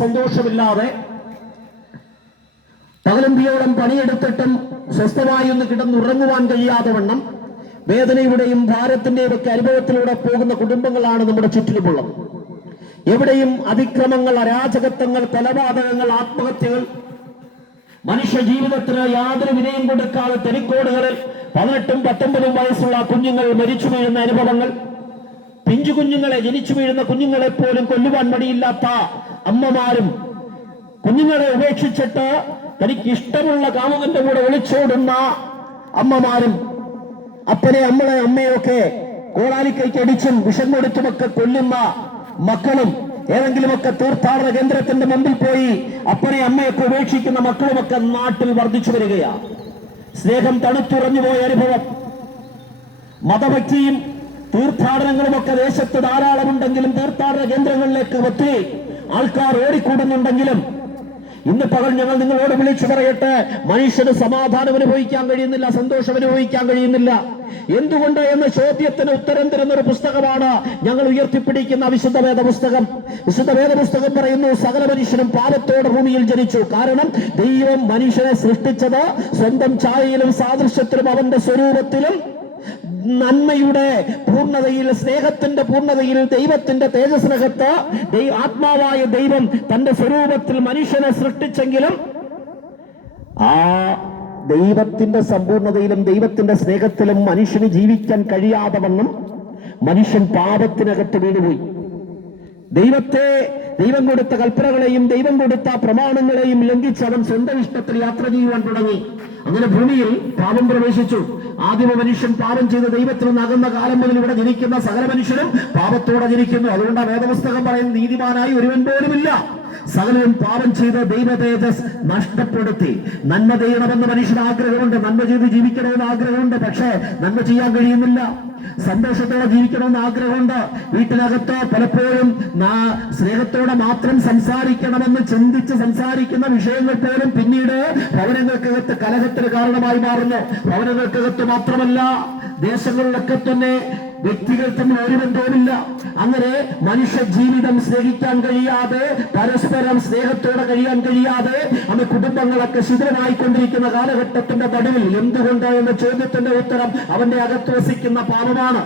സന്തോഷമില്ലാതെ പകലന്തിയോളം പണിയെടുത്തിട്ടും സ്വസ്ഥമായി ഒന്ന് കിടന്നുറങ്ങുവാൻ കഴിയാതെ വണ്ണം വേദനയുടെയും ഭാരത്തിന്റെയും ഒക്കെ അനുഭവത്തിലൂടെ പോകുന്ന കുടുംബങ്ങളാണ് നമ്മുടെ ചുറ്റിലുമുള്ളത്. എവിടെയും അതിക്രമങ്ങൾ, അരാജകത്വങ്ങൾ, കൊലപാതകങ്ങൾ, ആത്മഹത്യകൾ, മനുഷ്യ ജീവിതത്തിന് യാതൊരു വിനയം കൊടുക്കാതെ തെരിക്കോടുകളിൽ 18ഉം 19ഉം വയസ്സുള്ള കുഞ്ഞുങ്ങൾ മരിച്ചു വീഴുന്ന അനുഭവങ്ങൾ, പിഞ്ചു കുഞ്ഞുങ്ങളെ, ജനിച്ചു വീഴുന്ന കുഞ്ഞുങ്ങളെ പോലും കൊല്ലുവാൻ മടിയില്ലാത്ത അമ്മമാരും, കുഞ്ഞുങ്ങളെ ഉപേക്ഷിച്ചിട്ട് തനിക്ക് ഇഷ്ടമുള്ള കാമുകന്റെ കൂടെ ഒളിച്ചോടുന്ന അമ്മമാരും, അപ്പനെ അമ്മയൊക്കെ കോടാലിക്കൈക്കടിച്ചും വിഷം കൊടുത്തുമൊക്കെ കൊല്ലുന്ന മക്കളും, ഏതെങ്കിലുമൊക്കെ തീർത്ഥാടന കേന്ദ്രത്തിന്റെ മുമ്പിൽ പോയി അപ്പനെ അമ്മയൊക്കെ ഉപേക്ഷിക്കുന്ന മക്കളുമൊക്കെ നാട്ടിൽ വർദ്ധിച്ചു വരികയാണ്. സ്നേഹം തണുത്തുറഞ്ഞുപോയ അനുഭവം. മതഭക്തിയും തീർത്ഥാടനങ്ങളുമൊക്കെ ദേശത്ത് ധാരാളമുണ്ടെങ്കിലും തീർത്ഥാടന കേന്ദ്രങ്ങളിലേക്ക് ഒത്തിരി ആൾക്കാർ ഓടിക്കൂടുന്നുണ്ടെങ്കിലും ഇന്ന് പകൽ ഞങ്ങൾ നിങ്ങളോട് വിളിച്ചു പറയട്ടെ, മനുഷ്യന് സമാധാനം അനുഭവിക്കാൻ കഴിയുന്നില്ല, സന്തോഷം അനുഭവിക്കാൻ കഴിയുന്നില്ല. എന്തുകൊണ്ട് എന്ന ചോദ്യത്തിന് ഉത്തരം തരുന്ന ഒരു പുസ്തകമാണ് ഞങ്ങൾ ഉയർത്തിപ്പിടിക്കുന്ന വിശുദ്ധ വേദപുസ്തകം. വിശുദ്ധ വേദപുസ്തകം പറയുന്നു, സകല മനുഷ്യനും പാപത്തോടെ ഭൂമിയിൽ ജനിച്ചു. കാരണം ദൈവം മനുഷ്യനെ സൃഷ്ടിച്ചത് സ്വന്തം ഛായയിലും സാദൃശ്യത്തിലും അവന്റെ സ്വരൂപത്തിലും നന്മയുടെ പൂർണ്ണതയിൽ, സ്നേഹത്തിന്റെ പൂർണ്ണതയിൽ, ദൈവത്തിന്റെ തേജസ്സിനകത്ത് ആത്മാവായ ദൈവം തന്റെ സ്വരൂപത്തിൽ മനുഷ്യനെ സൃഷ്ടിച്ചെങ്കിലും ആ ദൈവത്തിന്റെ സമ്പൂർണതയിലും ദൈവത്തിന്റെ സ്നേഹത്തിലും മനുഷ്യന് ജീവിക്കാൻ കഴിയാതെ വണ്ണം മനുഷ്യൻ പാപത്തിനകത്ത് വീണുപോയി. ദൈവം കൊടുത്ത കൽപ്പനകളെയും ദൈവം കൊടുത്ത പ്രമാണങ്ങളെയും ലംഘിച്ച് അവൻ സ്വന്തം ഇഷ്ടത്തിൽ യാത്ര ചെയ്യുവാൻ തുടങ്ങി. അങ്ങനെ ഭൂമിയിൽ പാപം പ്രവേശിച്ചു. ആദിമ മനുഷ്യൻ പാപം ചെയ്ത് ദൈവത്തിൽ നിന്നകുന്ന കാലം മുതൽ ഇവിടെ ജനിക്കുന്ന സകല മനുഷ്യരും പാപത്തോടെ ജനിക്കുന്നു. അതുകൊണ്ട് വേദപുസ്തകം പറയുന്ന നീതിമാനായി ഒരുവൻ പോലുമില്ല. സകലരും പാപം ചെയ്ത് ദൈവ തേജസ് നഷ്ടപ്പെടുത്തി. നന്മ ചെയ്യണമെന്ന് മനുഷ്യന് ആഗ്രഹമുണ്ട്, നന്മ ചെയ്ത് ജീവിക്കണമെന്ന് ആഗ്രഹമുണ്ട്, പക്ഷേ നന്മ ചെയ്യാൻ കഴിയുന്നില്ല. സന്തോഷത്തോടെ ജീവിക്കണമെന്ന് ആഗ്രഹമുണ്ട്. വീട്ടിനകത്ത് പലപ്പോഴും സ്നേഹത്തോടെ മാത്രം സംസാരിക്കണമെന്ന് ചിന്തിച്ച് സംസാരിക്കുന്ന വിഷയങ്ങൾ പോലും പിന്നീട് ഭവനങ്ങൾക്കകത്ത് കലഹത്തിന് കാരണമായി മാറുന്നു. ഭവനങ്ങൾക്കകത്ത് മാത്രമല്ല, ദേശങ്ങളിലൊക്കെ തന്നെ വ്യക്തികൾ തമ്മിൽ ഒരു ബന്ധവുമില്ല. അങ്ങനെ മനുഷ്യ ജീവിതം സ്നേഹിക്കാൻ കഴിയാതെ, പരസ്പരം സ്നേഹത്തോടെ കഴിയാൻ കഴിയാതെ അന്ന് കുടുംബങ്ങളൊക്കെ ശിഥിലമായിക്കൊണ്ടിരിക്കുന്ന കാലഘട്ടത്തിന്റെ നടുവിൽ എന്തുകൊണ്ട് എന്ന ചോദ്യത്തിന്റെ ഉത്തരം അവന്റെ അകത്ത് വസിക്കുന്ന പാപമാണ്.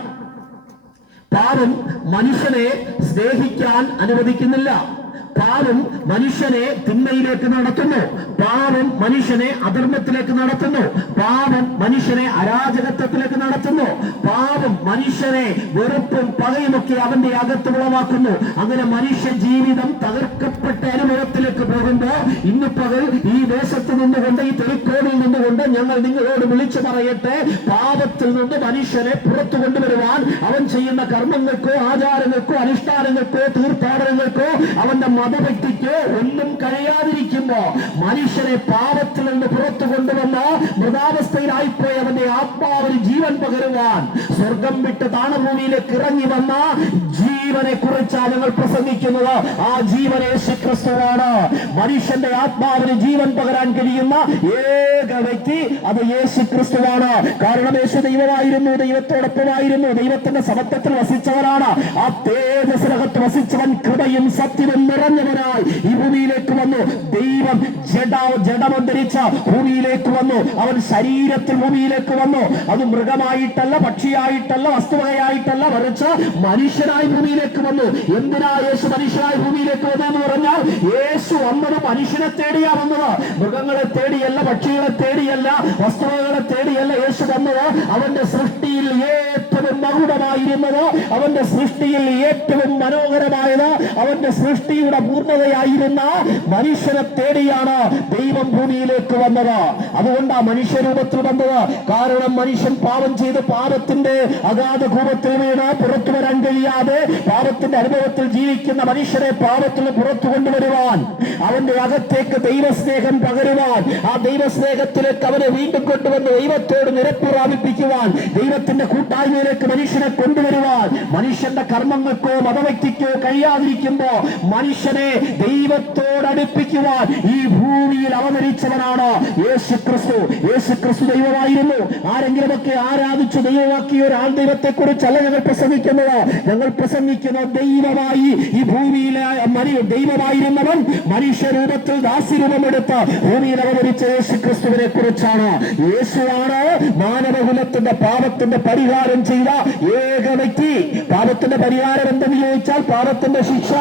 പാപം മനുഷ്യനെ സ്നേഹിക്കാൻ അനുവദിക്കുന്നില്ല. പാപം മനുഷ്യനെ തിന്മയിലേക്ക് നടത്തുന്നു. പാപം മനുഷ്യനെ അധർമ്മത്തിലേക്ക് നടത്തുന്നു. പാപം മനുഷ്യനെ അരാജകത്വത്തിലേക്ക് നടത്തുന്നു. പാപം മനുഷ്യനെ വെറുപ്പും പകയുമൊക്കെ അവന്റെ അകത്ത് ഉളവാക്കുന്നു. അങ്ങനെ മനുഷ്യ ജീവിതം തകർക്കപ്പെട്ട അനുഭവത്തിലേക്ക് പോകുമ്പോൾ ഇന്ന് പകൽ ഈ ദേശത്ത് നിന്നുകൊണ്ട്, ഈ തെളിക്കോടിൽ നിന്നുകൊണ്ട് ഞങ്ങൾ നിങ്ങളോട് വിളിച്ചു പറയട്ടെ, പാപത്തിൽ നിന്ന് മനുഷ്യനെ പുറത്തു കൊണ്ടുവരുവാൻ അവൻ ചെയ്യുന്ന കർമ്മങ്ങൾക്കോ ആചാരങ്ങൾക്കോ അനുഷ്ഠാനങ്ങൾക്കോ തീർത്ഥാടനങ്ങൾക്കോ അവന്റെ മതഭക്തിക്ക് ഒന്നും കഴിയാതിരിക്കുമ്പോ മനുഷ്യനെ പാപത്തിൽ നിന്ന് പുറത്തു കൊണ്ടുവന്ന് മൃതാവസ്ഥയിലായിപ്പോയി അവന്റെ ആത്മാവിന് ജീവൻ പകരുവാൻ സ്വർഗം വിട്ട് താണഭൂമിയിലേക്ക് ഇറങ്ങി വന്ന ജീവനെ കുറിച്ചാണ് ഞങ്ങൾ പ്രസംഗിക്കുന്നത്. ആ ജീവൻ യേശുക്രിസ്തുവാണ്. മനുഷ്യന്റെ ആത്മാവിന് ജീവൻ പകരാൻ കഴിയുന്ന ഏക വ്യക്തി അത് യേശുക്രിസ്തുവാണ്. കാരണം യേശു ദൈവമായിരുന്നു, ദൈവത്തോടൊപ്പമായിരുന്നു, ദൈവത്തിന്റെ സമത്വത്തിൽ വസിച്ചവനാണ്. ആ തേജസ്സിനകത്ത് വസിച്ചവൻ കൃപയും സത്യവും നിറഞ്ഞവനായി ഈ ഭൂമിയിലേക്ക് വന്നു. ദൈവം ജഡമന്തരിച്ച ഭൂമിയിലേക്ക് വന്നു. അവൻ ശരീരത്തിൽ ഭൂമിയിലേക്ക് വന്നു. അത് മൃഗമായിട്ടല്ല, പക്ഷിയായിട്ടല്ല, വസ്തുവകയായിട്ടല്ല, മറിച്ച് മനുഷ്യനായി ഭൂമിയിലേക്ക് വന്നു. എന്തിനാ യേശു മനുഷ്യനായി ഭൂമിയിലേക്ക് വന്നതെന്ന് പറഞ്ഞാൽ, യേശു വന്നത് മനുഷ്യനെ തേടിയാ വന്നത്. മൃഗങ്ങളെ തേടിയല്ല, പക്ഷികളെ തേടിയല്ല, വസ്തുവകളെ തേടിയല്ല യേശു വന്നത്. അവന്റെ സൃഷ്ടിയിൽ ഏറ്റവും മകുടമായിരുന്നത്, അവന്റെ സൃഷ്ടിയിൽ ഏറ്റവും മനോഹരമായത്, അവന്റെ സൃഷ്ടിയുടെ പൂർണ്ണതയായിരുന്ന മനുഷ്യനെ തേടിയാണ് ദൈവം ഭൂമിയിലേക്ക് വന്നത്. അതുകൊണ്ടാ മനുഷ്യരൂപത്തിൽ വന്നത്. കാരണം മനുഷ്യൻ പാപം ചെയ്ത് പാപത്തിന്റെ അഗാധ കൂപത്തിൽ വീണ് പുറത്തു വരാൻ കഴിയാതെ പാപത്തിന്റെ അനുഭവത്തിൽ ജീവിക്കുന്ന മനുഷ്യനെ പാപത്തിൽ പുറത്തു കൊണ്ടുവരുവാൻ, അവന്റെ അകത്തേക്ക് ദൈവസ്നേഹം പകരുവാൻ, ആ ദൈവസ്നേഹത്തിലേക്ക് അവനെ വീണ്ടും കൊണ്ടുവന്ന് ദൈവത്തോട് നിരപ്പ് പ്രാപിപ്പിക്കുവാൻ, ദൈവത്തിന്റെ കൂട്ടായ്മയിലേക്ക് മനുഷ്യനെ കൊണ്ടുവരുവാൻ വരുവാൻ മനുഷ്യന്റെ കർമ്മങ്ങൾക്കോ മതവ്യക്തിക്കോ കഴിയാതിരിക്കുമ്പോ മനുഷ്യനെ ദൈവത്തോടടുപ്പിക്കുവാൻ ഈ ഭൂമിയിൽ അവതരിച്ചവനാണ് യേശുക്രിസ്തു. യേശുക്രിസ്തു ദൈവമായിരുന്നു. ആരെങ്കിലുമൊക്കെ ആരാധിച്ചു ദൈവമാക്കിയ ഒരാൾ ദൈവത്തെ കുറിച്ചല്ല ഞങ്ങൾ പ്രസംഗിക്കുന്നത്. ഞങ്ങൾ പ്രസംഗിക്കുന്ന ദൈവമായി ഈ ഭൂമിയിലെ ദൈവമായിരുന്നവൻ മനുഷ്യരൂപത്തിൽ ദാസ്യരൂപമെടുത്ത് ഭൂമിയിൽ അവതരിച്ച യേശുക്രിസ്തുവിനെ കുറിച്ചാണ്. യേശുവാണ് മാനവകുലത്തിന്റെ പാപത്തിന്റെ പരിഹാരം ചെയ്ത ഏക വ്യക്തി. പാപത്തിന്റെ പരിഹാരം എന്തെന്ന് ചോദിച്ചാൽ പാപത്തിന്റെ ശിക്ഷ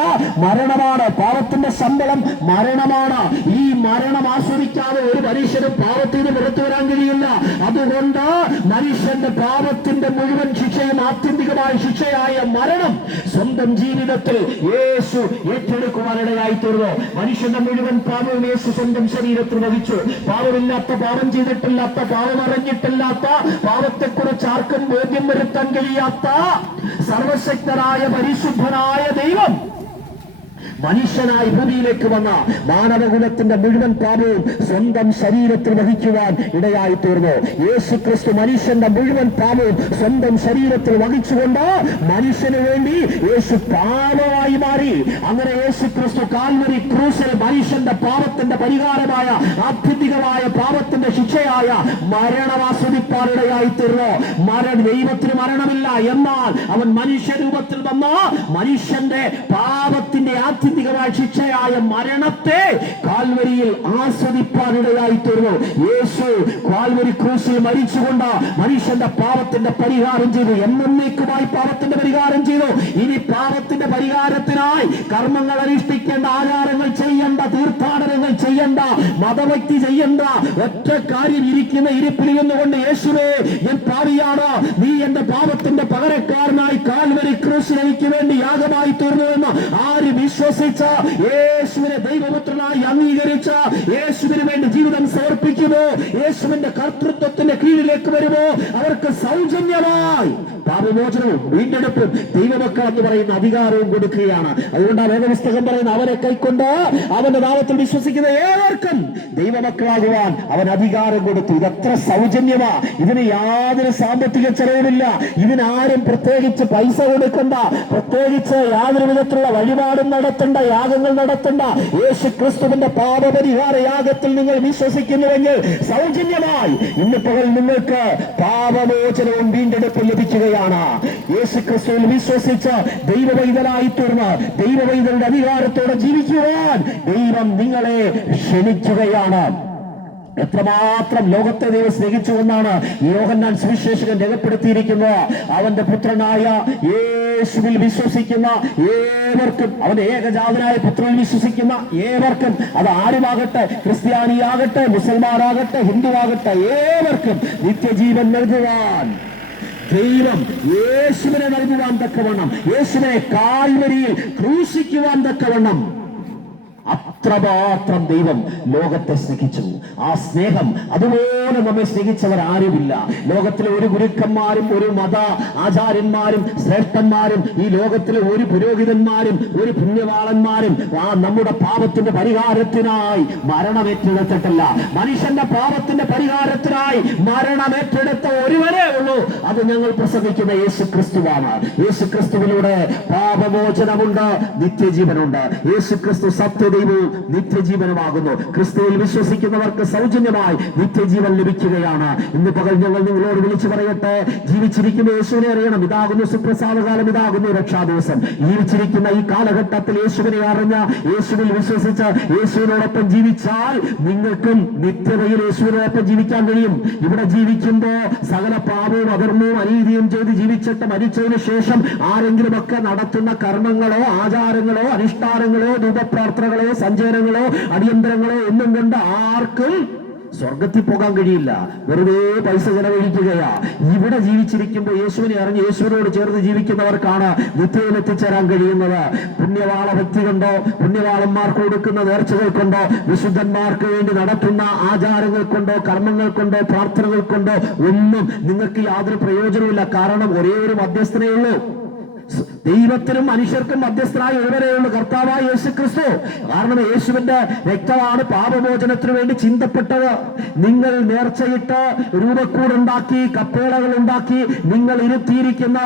മരണമാണ്. പാപത്തിന്റെ ശമ്പളം മരണമാണ്. ഈ മരണം ആസ്വദിക്കാതെ ഒരു മനുഷ്യനും പാപത്തിൽ നിന്ന് പുറത്തു വരാൻ കഴിയില്ല. അതുകൊണ്ട് മനുഷ്യന്റെ പാപത്തിന്റെ മുഴുവൻ ശിക്ഷയും ആത്യന്തികമായ ശിക്ഷയായ മരണം സ്വന്തം ജീവിതത്തിൽ യേശു ഏറ്റെടുക്കുവാനിടയായി തീർന്നു. മനുഷ്യന്റെ മുഴുവൻ പാപവും യേശു സ്വന്തം ശരീരത്തിൽ വഹിച്ചു. പാപമില്ലാത്ത, പാപം ചെയ്തിട്ടില്ലാത്ത, പാപം അറിഞ്ഞിട്ടില്ലാത്ത, പാപത്തെക്കുറിച്ച് ആർക്കും ബോധ്യം വരുത്താൻ കഴിയാത്ത സർവശക്തനായ പരിശുദ്ധനായ ദൈവം മനുഷ്യനായി ഭൂമിയിലേക്ക് വന്ന മാനവകുലത്തിന്റെ മുഴുവൻ പാപവും സ്വന്തം ശരീരത്തിൽ വഹിക്കുവാൻ ഇടയായി തീർന്നു. യേശുക്രിസ്തു മനുഷ്യന്റെ മുഴുവൻ പാപവും സ്വന്തം ശരീരത്തിൽ വഹിച്ചുകൊണ്ട് മനുഷ്യന് വേണ്ടി യേശു പാപമായി മാറി. അങ്ങനെ യേശുക്രിസ്തു കാൽവരി ക്രൂശിൽ മനുഷ്യന്റെ പാപത്തിന്റെ പരിഹാരമായ ആത്യന്തികമായ പാപത്തിന്റെ ശിക്ഷയായ മരണം ആസ്വദിപ്പാനിടയായി തീർന്നു. ദൈവത്തിന് മരണമില്ല, എന്നാൽ അവൻ മനുഷ്യരൂപത്തിൽ വന്ന മനുഷ്യന്റെ പാപത്തിന്റെ ആത്യന്തികമായ ശിക്ഷയായ മരണത്തെ കാൽവരിയിൽ ആസ്വദിപ്പാനിടയായി തീർന്നു. യേശു കാൽവരി ക്രൂശിൽ മരിച്ചുകൊണ്ട് മനുഷ്യന്റെ പാപത്തിന്റെ പരിഹാരം ചെയ്തു. എന്നേക്കുമായി പാപത്തിന്റെ പരിഹാരം ചെയ്തു. ഇനി പാപത്തിന്റെ പരിഹാരത്തിനായി കർമ്മങ്ങൾ അനുഷ്ഠിക്കേണ്ട, ആചാരങ്ങൾ ചെയ്യേണ്ട, തീർത്ഥാടനങ്ങൾ ചെയ്യേണ്ട, മതഭക്തി ചെയ്യേണ്ട ഒറ്റ കാര്യം, ഇരിക്കുന്ന ഇരിപ്പിൽ നിന്നുകൊണ്ട് യേശുവേ ഞാൻ പാപിയാണ്, നീ എന്റെ പാപത്തിന്റെ പകരക്കാരനായി കാൽവരി ക്രൂശിൽ എനിക്ക് വേണ്ടി യാഗമായി തീർന്നു എന്ന് ആര് വിശ്വസിച്ച, യേശുവിനെ ദൈവപുത്രനായി അംഗീകരിച്ച, യേശുവിന് വേണ്ടി ജീവിതം സമർപ്പിക്കുമോ, യേശുവിന്റെ കർത്തൃത്വത്തിന്റെ കീഴിലേക്ക് വരുമോ, അവർക്ക് സൗജന്യമായി പാപമോചനവും വീണ്ടെടുപ്പും ദൈവമക്കൾ എന്ന് പറയുന്ന അധികാരവും കൊടുക്കുകയാണ്. അതുകൊണ്ടാണ് വേദപുസ്തകം പറയുന്നത്, അവനെ കൈക്കൊണ്ട് അവന്റെ നാമത്തിൽ വിശ്വസിക്കുന്ന ഏവർക്കും ദൈവമക്കളാകുവാൻ അവൻ അധികാരം കൊടുത്തു. ഇതത്ര സൗജന്യമാ. ഇതിന് യാതൊരു സാമ്പത്തിക ചെലവുമില്ല. ഇതിനാരും പ്രത്യേകിച്ച് പൈസ കൊടുക്കണ്ട, പ്രത്യേകിച്ച് യാതൊരു വിധത്തിലുള്ള വഴിപാടും നടത്തണ്ട, യാഗങ്ങൾ നടത്തണ്ട. യേശു ക്രിസ്തുവിന്റെ പാപപരിഹാര യാഗത്തിൽ നിങ്ങൾ വിശ്വസിക്കുന്നുവെങ്കിൽ സൗജന്യമായി ഇന്ന് പകൽ നിങ്ങൾക്ക് പാപമോചനവും വീണ്ടെടുപ്പും ലഭിക്കുകയാണ്. യേശു ക്രിസ്തുവിൽ വിശ്വസിച്ച് ദൈവവൈതലായി തീർന്ന് ദൈവവൈതലിന്റെ അധികാരത്തോടെ ജീവിക്കുവാൻ ദൈവം നിങ്ങളെ ക്ഷണിക്കുകയാണ്. എത്രമാത്രം ലോകത്തെ ദൈവം സ്നേഹിച്ചുവെന്നാണ് യോഹന്നാൻ സുവിശേഷകൻ രേഖപ്പെടുത്തിയിരിക്കുന്നത്. അവന്റെ പുത്രനായ യേശുവിൽ വിശ്വസിക്കുന്ന ഏവർക്കും, അവന്റെ ഏകജാതനായ പുത്രനിൽ വിശ്വസിക്കുന്ന ഏവർക്കും, അത് ആരുമാകട്ടെ, ക്രിസ്ത്യാനിയാകട്ടെ, മുസൽമാനാകട്ടെ, ഹിന്ദുവാകട്ടെ, ഏവർക്കും നിത്യജീവൻ നൽകുവാൻ ദൈവം യേശുവിനെ നൽകുവാൻ തക്കവണ്ണം, യേശുവിനെ കാൽവരിയിൽ ക്രൂശിക്കുവാൻ തക്കവണ്ണം അത്രമാത്രം ദൈവം ലോകത്തെ സ്നേഹിച്ചു. ആ സ്നേഹം അതുപോലെ നമ്മെ സ്നേഹിച്ചവർ ആരുമില്ല. ലോകത്തിലെ ഒരു ഗുരുക്കന്മാരും ഒരു മത ആചാര്യന്മാരും ശ്രേഷ്ഠന്മാരും ഈ ലോകത്തിലെ ഒരു പുരോഹിതന്മാരും ഒരു പുണ്യവാളന്മാരും നമ്മുടെ പാപത്തിന്റെ പരിഹാരത്തിനായി മരണമേറ്റെടുത്തിട്ടില്ല. മനുഷ്യന്റെ പാപത്തിന്റെ പരിഹാരത്തിനായി മരണമേറ്റെടുത്ത ഒരുവനേ ഉള്ളൂ. അത് ഞങ്ങൾ പ്രസംഗിക്കുന്ന യേശു ക്രിസ്തുവാണ്. യേശു ക്രിസ്തുവിലൂടെ പാപമോചനമുണ്ട്, നിത്യജീവനുണ്ട്. യേശു ക്രിസ്തു സത്യദൈവവും നിത്യജീവനുമാകുന്നു. ക്രിസ്തുവിൽ വിശ്വസിക്കുന്നവർക്ക് സൗജന്യമായി നിത്യജീവൻ ലഭിക്കുകയാണ്. ഇന്ന് പകൽ ഞങ്ങൾ നിങ്ങളോട് വിളിച്ചു പറയട്ടെ, ജീവിച്ചിരിക്കുന്ന യേശുവിനെ അറിയണം. ഇതാകുന്നു സുപ്രസാദകാലം, ഇതാകുന്നു രക്ഷാദിവസം. ജീവിച്ചിരിക്കുന്ന ഈ കാലഘട്ടത്തിൽ യേശുവിനെ അറിഞ്ഞ, യേശുവിൽ വിശ്വസിച്ച് യേശുവിനോടൊപ്പം ജീവിച്ചാൽ നിങ്ങൾക്കും നിത്യതയിൽ യേശുവിനോടൊപ്പം ജീവിക്കാൻ കഴിയും. ഇവിടെ ജീവിക്കുമ്പോ സകല പാപവും അധർമ്മവും അനീതിയും ചെയ്ത് ജീവിച്ചിട്ട് മരിച്ചതിന് ശേഷം ആരെങ്കിലുമൊക്കെ നടത്തുന്ന കർമ്മങ്ങളോ ആചാരങ്ങളോ അനുഷ്ഠാനങ്ങളോ ധൂപപ്രാർത്ഥനകളോ സഞ്ചാരങ്ങളോ അടിയന്തരങ്ങളോ ഒന്നും കൊണ്ട് ആർക്കും സ്വർഗത്തിൽ പോകാൻ കഴിയില്ല. വെറുതെ പൈസ ചെലവഴിക്കുകയാ. ഇവിടെ ജീവിച്ചിരിക്കുമ്പോൾ യേശുവിനെ അറിഞ്ഞ് യേശുവിനോട് ചേർന്ന് ജീവിക്കുന്നവർക്കാണ് നിത്യയിൽ എത്തിച്ചേരാൻ കഴിയുന്നത്. പുണ്യവാള ഭക്തി കൊണ്ടോ പുണ്യവാളന്മാർക്ക് കൊടുക്കുന്ന നേർച്ചകൾ കൊണ്ടോ വിശുദ്ധന്മാർക്ക് വേണ്ടി നടത്തുന്ന ആചാരങ്ങൾ കൊണ്ടോ കർമ്മങ്ങൾ കൊണ്ടോ പ്രാർത്ഥനകൾ കൊണ്ടോ ഒന്നും നിങ്ങൾക്ക് യാതൊരു പ്രയോജനമില്ല. കാരണം ഒരേ ഒരു മധ്യസ്ഥനേ ഉള്ളൂ. ദൈവത്തിനും മനുഷ്യർക്കും മധ്യസ്ഥനായ ഒരുവരെയുള്ള കർത്താവായ യേശു ക്രിസ്തു. കാരണം യേശുവിന്റെ രക്തമാണ് പാപമോചനത്തിനു വേണ്ടി ചിന്തപ്പെട്ടത്. നിങ്ങൾ നേർച്ചയിട്ട് രൂപക്കൂടുണ്ടാക്കി കപ്പേളകൾ ഉണ്ടാക്കി നിങ്ങൾ ഇരുത്തിയിരിക്കുന്ന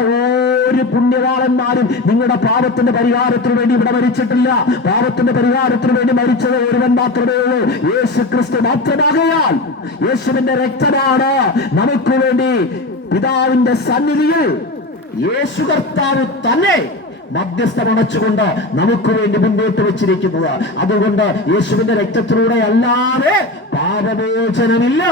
ഒരു പുണ്യവാളന്മാരും നിങ്ങളുടെ പാപത്തിന്റെ പരിഹാരത്തിനു വേണ്ടി ഇവിടെ മരിച്ചിട്ടില്ല. പാപത്തിന്റെ പരിഹാരത്തിനു വേണ്ടി മരിച്ചത് ഒരുവൻ മാത്രമേ ഉള്ളൂ, യേശു ക്രിസ്തു മാത്രമാകയാൽ യേശുവിന്റെ രക്തമാണ് നമുക്ക് വേണ്ടി പിതാവിന്റെ സന്നിധിയിൽ യേശു കർത്താവ് തന്നെ മധ്യസ്ഥമണച്ചുകൊണ്ട് നമുക്ക് വേണ്ടി മുന്നോട്ട് വെച്ചിരിക്കുന്നത്. അതുകൊണ്ട് യേശുവിന്റെ രക്തത്തിലൂടെ അല്ലാതെ പാപമോചനമില്ല.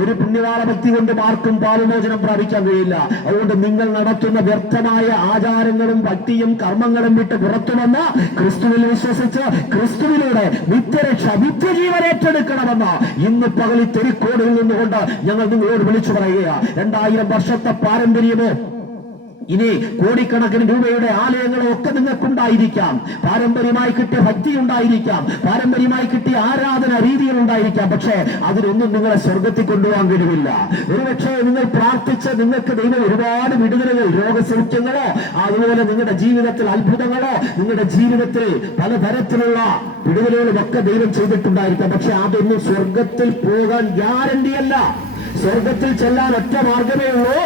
ഒരു പുണ്യവാള ഭക്തി കൊണ്ട് ആർക്കും പാപമോചനം പ്രാപിക്കാൻ കഴിയില്ല. അതുകൊണ്ട് നിങ്ങൾ നടത്തുന്ന വ്യർത്ഥമായ ആചാരങ്ങളും ഭക്തിയും കർമ്മങ്ങളും വിട്ട് പുറത്തു വന്ന് ക്രിസ്തുവിൽ വിശ്വസിച്ച് ക്രിസ്തുവിലൂടെ നിത്യരക്ഷ നിത്യജീവൻ ഏറ്റെടുക്കണമെന്ന് ഇന്ന് പകലിൽ തെരിക്കോടിൽ നിന്നുകൊണ്ട് ഞങ്ങൾ നിങ്ങളോട് വിളിച്ചു പറയുക. 2000 വർഷത്തെ പാരമ്പര്യമോ ഇനി കോടിക്കണക്കിന് രൂപയുടെ ആലയങ്ങളോ ഒക്കെ നിങ്ങൾക്കുണ്ടായിരിക്കാം. പാരമ്പര്യമായി കിട്ടിയ ഭക്തി ഉണ്ടായിരിക്കാം, പാരമ്പര്യമായി കിട്ടിയ ആരാധന രീതികൾ ഉണ്ടായിരിക്കാം. പക്ഷേ അതിനൊന്നും നിങ്ങളെ സ്വർഗത്തിൽ കൊണ്ടുപോകാൻ കഴിവില്ല. ഒരുപക്ഷെ നിങ്ങൾ പ്രാർത്ഥിച്ച് നിങ്ങൾക്ക് ദൈവം ഒരുപാട് വിടുതലുകൾ, രോഗസൗഖ്യങ്ങളോ അതുപോലെ നിങ്ങളുടെ ജീവിതത്തിൽ അത്ഭുതങ്ങളോ നിങ്ങളുടെ ജീവിതത്തിൽ പലതരത്തിലുള്ള വിടുതലുകളും ഒക്കെ ദൈവം ചെയ്തിട്ടുണ്ടായിരിക്കാം. പക്ഷെ അതൊന്നും സ്വർഗത്തിൽ പോകാൻ ഗ്യാരണ്ടിയല്ല. സ്വർഗത്തിൽ ചെല്ലാൻ ഒറ്റ മാർഗമേ ഉള്ളൂ,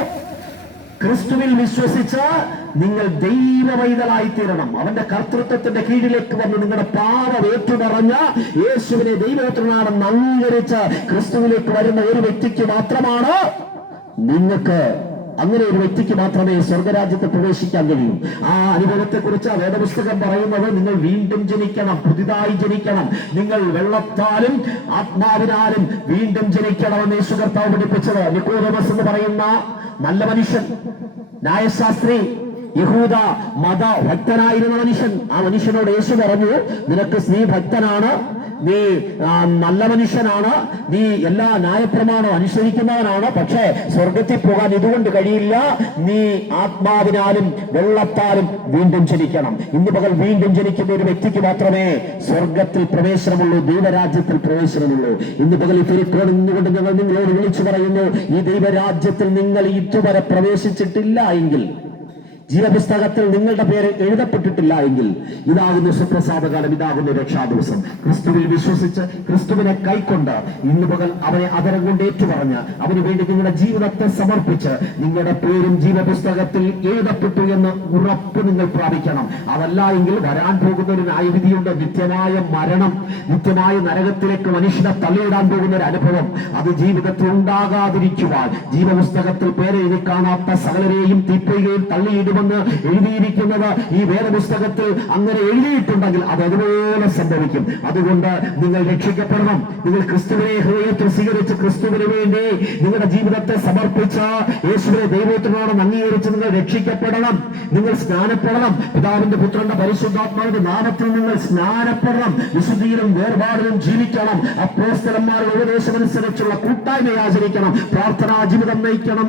ക്രിസ്തുവിൽ വിശ്വസിച്ച് നിങ്ങൾ ദൈവവൈതലായി തീരണം. അവന്റെ കർത്തൃത്വത്തിന്റെ കീഴിലേക്ക് വന്ന് നിങ്ങളുടെ പാപം ഏറ്റുപറഞ്ഞ് യേശുവിനെ ദൈവപുത്രനാണെന്ന് അംഗീകരിച്ച് ക്രിസ്തുവിലേക്ക് വരുന്ന ഒരു വ്യക്തിക്ക് മാത്രമാണ്, നിങ്ങൾക്ക് അങ്ങനെ ഒരു വ്യക്തിക്ക് മാത്രമേ സ്വർഗരാജ്യത്ത് പ്രവേശിക്കാൻ കഴിയൂ. ആ അനുഭവത്തെ കുറിച്ച് വേദപുസ്തകം പറയുന്നത് നിങ്ങൾ വീണ്ടും ജനിക്കണം, പുതിയതായി ജനിക്കണം, നിങ്ങൾ വെള്ളത്താലും ആത്മാവിനാലും വീണ്ടും ജനിക്കണമെന്ന് യേശു കർത്താവ് പഠിപ്പിച്ചത്. നിക്കോദെമസ് എന്ന് പറയുന്ന നല്ല മനുഷ്യൻ, ന്യായശാസ്ത്രി, യഹൂദ മത ഭക്തനായിരുന്ന മനുഷ്യൻ, ആ മനുഷ്യനോട് യേശു പറഞ്ഞു, നിനക്ക് നീ ഭക്തനാണ്, നീ നല്ല മനുഷ്യനാണ്, നീ എല്ലാ ന്യായപ്രമാണവും അനുസരിക്കുന്നവനാണ്, പക്ഷേ സ്വർഗത്തിൽ പോകാൻ ഇതുകൊണ്ട് കഴിയില്ല, നീ ആത്മാവിനാലും വെള്ളത്താലും വീണ്ടും ജനിക്കണം. ഇന്ന് പകൽ വീണ്ടും ജനിക്കുന്ന ഒരു വ്യക്തിക്ക് മാത്രമേ സ്വർഗത്തിൽ പ്രവേശനമുള്ളൂ, ദൈവരാജ്യത്തിൽ പ്രവേശനമുള്ളൂ. ഇന്ന് പകൽ തിരുക്കോട് നിന്നുകൊണ്ട് ഞങ്ങൾ നിങ്ങളോട് വിളിച്ചു പറയുന്നു, ഈ ദൈവരാജ്യത്തിൽ നിങ്ങൾ ഇതുവരെ പ്രവേശിച്ചിട്ടില്ല എങ്കിൽ, ജീവപുസ്തകത്തിൽ നിങ്ങളുടെ പേര് എഴുതപ്പെട്ടിട്ടില്ല എങ്കിൽ, ഇതാകുന്ന സുപ്രസാദകാലം, ഇതാകുന്ന രക്ഷാദിവസം. ക്രിസ്തുവിൽ വിശ്വസിച്ച് ക്രിസ്തുവിനെ കൈക്കൊണ്ട് ഇന്ന് പകൽ അവനെ അതരം കൊണ്ട് ഏറ്റുപറഞ്ഞ് അവന് വേണ്ടി നിങ്ങളുടെ ജീവിതത്തെ സമർപ്പിച്ച് നിങ്ങളുടെ പേരും ജീവപുസ്തകത്തിൽ എഴുതപ്പെട്ടു എന്ന് ഉറപ്പ് നിങ്ങൾ പ്രാപിക്കണം. അതല്ല എങ്കിൽ വരാൻ പോകുന്ന ഒരു ന്യായവിധിയുണ്ട്, നിത്യമായ മരണം, നിത്യമായ നരകത്തിലേക്ക് മനുഷ്യനെ തള്ളിയിടാൻ പോകുന്ന ഒരു അനുഭവം. അത് ജീവിതത്തിൽ ഉണ്ടാകാതിരിക്കുവാൻ ജീവപുസ്തകത്തിൽ പേരെഴുതി കാണാത്ത സകലരെയും തീപ്പൊയ്കയിൽ തള്ളിയിടും എന്ന് എഴുതിയിരിക്കുന്നത് ഈ വേദപുസ്തകത്തിൽ അങ്ങനെ എഴുതിയിട്ടുണ്ടെങ്കിൽ അത് അതുപോലെ സംഭവിക്കും. അതുകൊണ്ട് നിങ്ങൾ രക്ഷിക്കപ്പെടണം. നിങ്ങൾ ക്രിസ്തുവിനെ ഹൃദയത്തിൽ സ്വീകരിച്ച് ക്രിസ്തുവിന് വേണ്ടി നിങ്ങളുടെ ജീവിതത്തെ സമർപ്പിച്ച യേശുവിനെ ദൈവത്തിനോട് അംഗീകരിച്ച് നിങ്ങൾ രക്ഷിക്കപ്പെടണം. നിങ്ങൾ സ്നാനപ്പെടണം. പിതാവിന്റെ പുത്രന്റെ പരിശുദ്ധാത്മാവിന്റെ നാമത്തിൽ നിങ്ങൾ സ്നാനപ്പെടണം. വിശുദ്ധിയിലും വേർപാടിലും ജീവിക്കണം. അപ്പോസ്തലന്മാരുടെ ഉപദേശമനുസരിച്ചുള്ള കൂട്ടായ്മ ആചരിക്കണം. പ്രാർത്ഥനാ ജീവിതം നയിക്കണം.